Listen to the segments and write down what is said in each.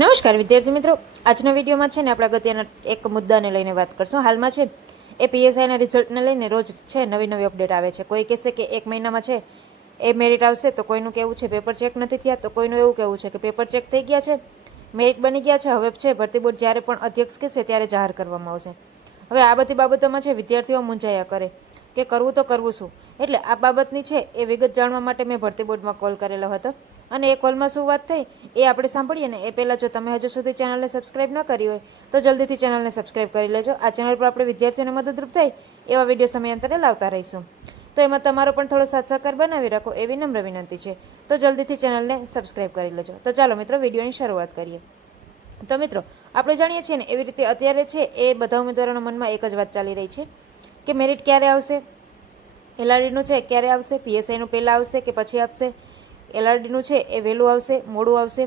નમસ્કાર વિદ્યાર્થી મિત્રો, આજના વિડીયોમાં છે ને આપણે અગત્યના એક મુદ્દાને લઈને વાત કરશું. હાલમાં છે એ પીએસઆઈના રિઝલ્ટને લઈને રોજ છે નવી અપડેટ આવે છે. કોઈ કહેશે કે 1 મહિનામાં છે એ મેરિટ આવશે, તો કોઈનું કહેવું છે પેપર ચેક નથી થયા, તો કોઈનું એવું કહેવું છે કે પેપર ચેક થઈ ગયા છે, મેરિટ બની ગયા છે. હવે છે ભરતી બોર્ડ જ્યારે પણ અધ્યક્ષ કહેશે ત્યારે જાહેર કરવામાં આવશે. હવે આ બધી બાબતોમાં છે વિદ્યાર્થીઓ મૂંઝાયા કરે કે કરવું તો કરવું શું. એટલે આ બાબતની છે એ વિગત જાણવા માટે મેં ભરતી બોર્ડમાં કોલ કરેલો હતો અને એ કોલમાં શું વાત થઈ એ આપણે સાંભળીએ ને એ પહેલાં જો તમે હજુ સુધી ચેનલને સબસ્ક્રાઈબ ન કરી હોય તો જલ્દીથી ચેનલને સબસ્ક્રાઈબ કરી લેજો. આ ચેનલ પર આપણે વિદ્યાર્થીઓને મદદરૂપ થાય એવા વિડીયો સમયાંતરે લાવતા રહીશું. તો એમાં તમારો પણ થોડો સાથ સહકાર બનાવી રાખો એવી નમ્ર વિનંતી છે. તો જલ્દીથી ચેનલને સબસ્ક્રાઈબ કરી લેજો. તો ચાલો મિત્રો વિડીયોની શરૂઆત કરીએ. તો મિત્રો આપણે જાણીએ છીએ ને એવી રીતે અત્યારે છે એ બધા ઉમેદવારોના મનમાં એક જ વાત ચાલી રહી છે કે મેરિટ ક્યારે આવશે, એલઆરડીનું છે ક્યારે આવશે, પીએસઆઈનું પહેલાં આવશે કે પછી આપશે, એલઆરડીનું છે એ વહેલું આવશે મોડું આવશે.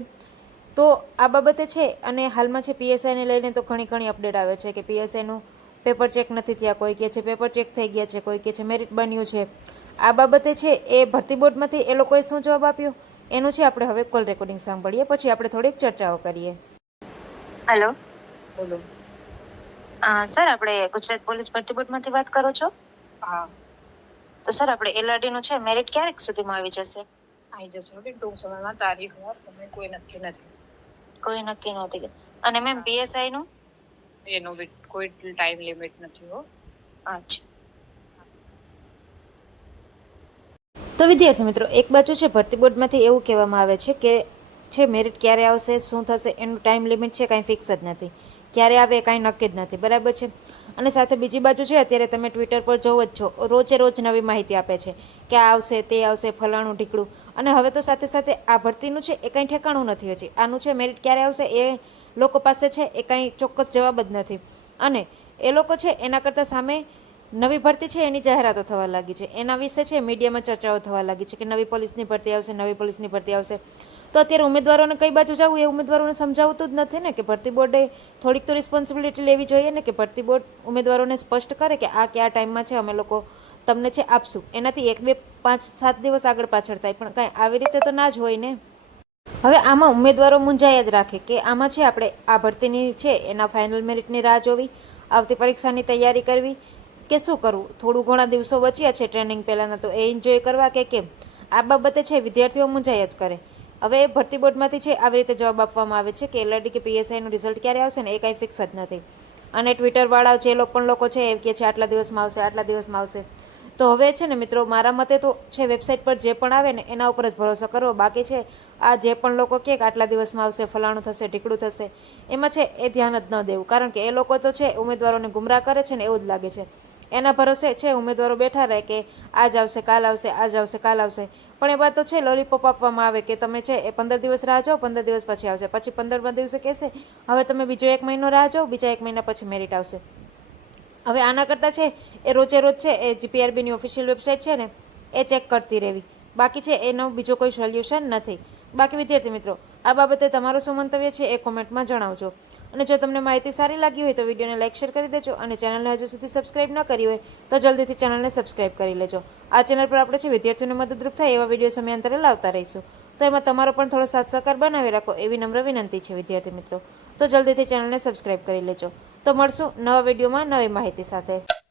તો આ બાબતે છે અને હાલમાં છે પીએસઆઈને લઈને તો ઘણી અપડેટ આવે છે કે પીએસઆઈનું પેપર ચેક નથી થયા, કોઈ કહે છે પેપર ચેક થઈ ગયા છે, કોઈ કહે છે મેરિટ બન્યું છે. આ બાબતે છે એ ભરતી બોર્ડમાંથી એ લોકોએ શું જવાબ આપ્યો એનું છે આપણે હવે કોલ રેકોર્ડિંગ સાંભળીએ, પછી આપણે થોડીક ચર્ચાઓ કરીએ. હેલો, બોલો. સર આપણે ગુજરાત પોલીસ ભરતી બોર્ડમાંથી વાત કરો છો? હા, તો સર આપણે એલઆરડી નું છે મેરિટ ક્યારેક સુધીમાં આવી જશે? આવી જશે કે ટૂંક સમયમાં. તારીખ વાર સમય કોઈ નક્કી નથી. કોઈ નક્કી નથી. અને મેમ પીએસઆઈ નું? એનો કોઈ ટાઈમ લિમિટ નથી હો. અચ્છા. તો વિદ્યાર્થી મિત્રો, એક બાજુ છે ભરતી બોર્ડમાંથી એવું કહેવામાં આવે છે કે છે મેરિટ ક્યારે આવશે, શું થશે એનું ટાઈમ લિમિટ છે કાંઈ ફિક્સ જ નથી, ક્યારે આવે કાંઈ નક્કી જ નથી, બરાબર છે. અને સાથે બીજી બાજુ છે અત્યારે તમે ટ્વિટર પર જોવો જ છો, રોજે રોજ નવી માહિતી આપે છે કે આ આવશે તે આવશે ફલાણું ઢીકડું. અને હવે તો સાથે સાથે આ ભરતીનું છે એ કંઈ ઠેકાણું નથી હજી. આનું છે મેરિટ ક્યારે આવશે એ લોકો પાસે છે એ કાંઈ ચોક્કસ જવાબ જ નથી. અને એ લોકો છે એના કરતાં સામે નવી ભરતી છે એની જાહેરાતો થવા લાગી છે, એના વિશે છે મીડિયામાં ચર્ચાઓ થવા લાગી છે કે નવી પોલીસની ભરતી આવશે, નવી પોલીસની ભરતી આવશે. તો અત્યારે ઉમેદવારોને કઈ બાજુ જવું એ ઉમેદવારોને સમજાવતું જ નથી ને કે ભરતી બોર્ડે થોડીક તો રિસ્પોન્સિબિલિટી લેવી જોઈએ ને કે ભરતી બોર્ડ ઉમેદવારોને સ્પષ્ટ કરે કે આ કયા ટાઈમમાં છે અમે લોકો તમને છે આપશું. એનાથી 1, 2, 5, 7 દિવસ આગળ પાછળ થાય, પણ કાંઈ આવી રીતે તો ના જ હોય ને. હવે આમાં ઉમેદવારો મૂંઝાયા જ રાખે કે આમાં છે આપણે આ ભરતીની છે એના ફાઇનલ મેરિટની રાહ જોવી, આવતી પરીક્ષાની તૈયારી કરવી કે શું કરવું. થોડું ઘણા દિવસો બચ્યા છે ટ્રેનિંગ પહેલાંના, તો એ એન્જોય કરવા કે કેમ, આ બાબતે છે વિદ્યાર્થીઓ મૂંઝાયા જ કરે. હવે ભરતી બોર્ડમાંથી છે આવી રીતે જવાબ આપવામાં આવે છે કે એલઆરડી કે પીએસઆઈનું રિઝલ્ટ ક્યારે આવશે ને એ કાંઈ ફિક્સ જ નથી. અને ટ્વિટરવાળા જે લોકો છે એ કહે છે આટલા દિવસમાં આવશે, આટલા દિવસમાં આવશે. તો હવે છે ને મિત્રો મારા મતે તો છે વેબસાઇટ પર જે પણ આવે ને એના ઉપર જ ભરોસો કરવો. બાકી છે આ જે પણ લોકો કહે કે આટલા દિવસમાં આવશે, ફલાણું થશે, ઢીકડું થશે, એમાં છે એ ધ્યાન જ ન દેવું. કારણ કે એ લોકો તો છે ઉમેદવારોને ગુમરાહ કરે છે ને એવું જ લાગે છે. એના ભરોસે છે ઉમેદવારો બેઠા રહે કે આજ આવશે કાલ આવશે, આજ આવશે કાલ આવશે. પણ એ વાત તો છે લોલીપોપ આપવામાં આવે કે તમે છે એ 15 દિવસ રાહ જાઓ, 15 દિવસ પછી આવશે. પછી 15મા દિવસે કહેશે હવે તમે બીજો 1 મહિનો રાહ જાઓ, બીજા 1 મહિના પછી મેરિટ આવશે. હવે આના કરતાં છે એ રોજે રોજ છે એ જીપીઆરબીની ઓફિશિયલ વેબસાઇટ છે ને એ ચેક કરતી રહેવી. બાકી છે એનો બીજો કોઈ સોલ્યુશન નથી. બાકી વિદ્યાર્થી મિત્રો આ બાબતે તમારું શું મંતવ્ય છે એ કોમેન્ટમાં જણાવજો. અને જો તમને માહિતી સારી લાગી હોય તો વિડીયોને લાઇક શેર કરી દેજો અને ચેનલને હજુ સુધી સબસ્ક્રાઇબ ન કરી હોય તો જલ્દીથી ચેનલને સબસ્ક્રાઇબ કરી લેજો. આ ચેનલ પર આપણે છે વિદ્યાર્થીઓને મદદરૂપ થાય એવા વિડીયો સમયાંતરે લાવતા રહીશું. તો એમાં તમારો પણ થોડો સાથ સહકાર બનાવી રાખો એવી નમ્ર વિનંતી છે વિદ્યાર્થી મિત્રો. તો જલ્દીથી ચેનલને સબસ્ક્રાઇબ કરી લેજો. તો મળશું નવા વિડીયોમાં નવી માહિતી સાથે.